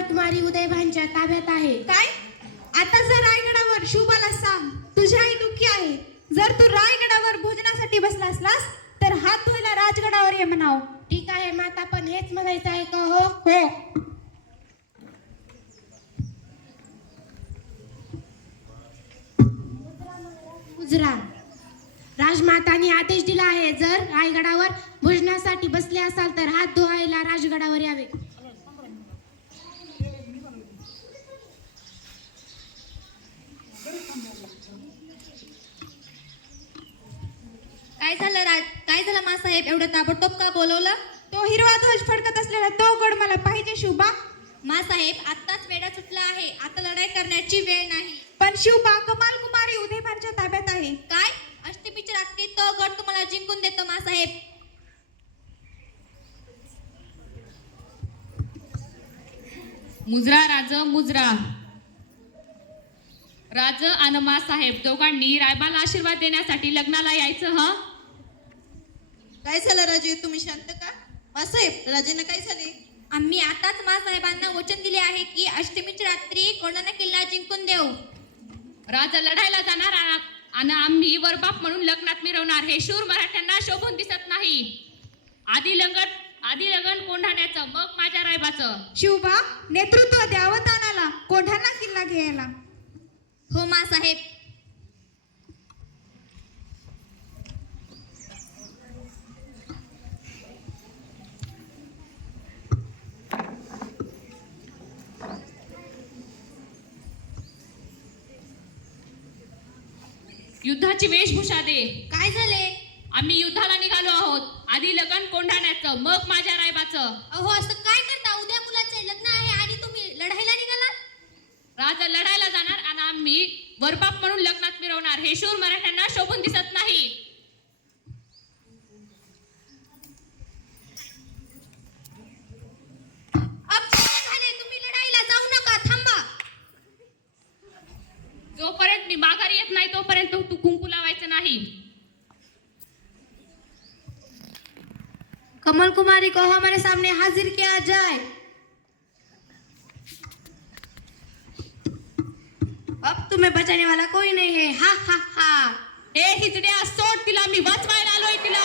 कमल कुमारी उदयभानच्या ताब्यात आहे. काय? आता जर रायगडावर शुभाला सांग तुझी आई दुःखी आहे. जर तू रायगडावर भोजनासाठी बसला असलास तर हात धुवायला राजगडावर ये म्हणाव. ठीक आहे माता, पण हेच म्हणायचं आहे का? हो हो. मुजरा, राजमातांनी आदेश दिला आहे, जर रायगडावर भोजनासाठी बसले असाल तर हात धुवायला राजगडावर यावे. काय झालं मासाहेब, एवढं ताबडतोब का बोलवलं? तो हिरवा ध्वज फडकत असलेला तो गड मला पाहिजे शिवबा. मासाहेब, आत्ताच वेळा सुटला आहे, आता लढाई करण्याची वेळ नाही. पण शिवबा कमाल कुमारी उदयभानच्या ताब्यात आहे. काय? अष्टमीच्या रात्री तो गड तुम्हाला जिंकून देतो मासाहेब. मुजरा राज मुजरा. राज आणि मासाहेब दोघांनी रायबाला आशीर्वाद देण्यासाठी लग्नाला यायचं. काय झालं राजे, तुम्ही शांत का? मासाहेब, राजेंना काय झाले? आम्ही आताच मासाहेबांना वचन दिले आहे की अष्टमीच्या रात्री कोणाला किल्ला जिंकून देऊ. राजा लढायला जाणार आणि आम्ही वरबाप म्हणून लग्नात मिरवणार, हे शूर मराठ्यांना शोभून दिसत नाही. आधी लगन कोंढाण्याचं, मग माझ्या रायबाचं. शिवबा, नेतृत्व द्यावं तानाला, कोढाणा किल्ला घ्यायला. हो मासाहेब. युद्धाची वेशभूषा दे. काय झाले? आम्ही युद्धाला निघालो आहोत. आधी लगन कोंढाण्याचं, मग माझ्या रायबाचं. अहो, असं काय करता? उद्या मुलाचे लग्न आहे आणि तुम्ही लढायला निघालात. राजा लढायला जाणार आणि आम्ही वरबाप म्हणून लग्नात मिरवणार, हे शूर मराठ्यांना शोभून दिसत नाही. अपशकुन झाले, तुम्ही लढाईला जाऊ नका, थांबा. जोपर्यंत मी माघारी येत नाही तोपर्यंत तू कुंकू लावायचं नाही. कमल कुमारी को हमारे सामने हाजिर किया जाए. अब तुम्हें बचाने वाला कोई नहीं है. हा हा हा. ए हिजड्या, सोड तिला, मी वाचवायला आलोय तिला.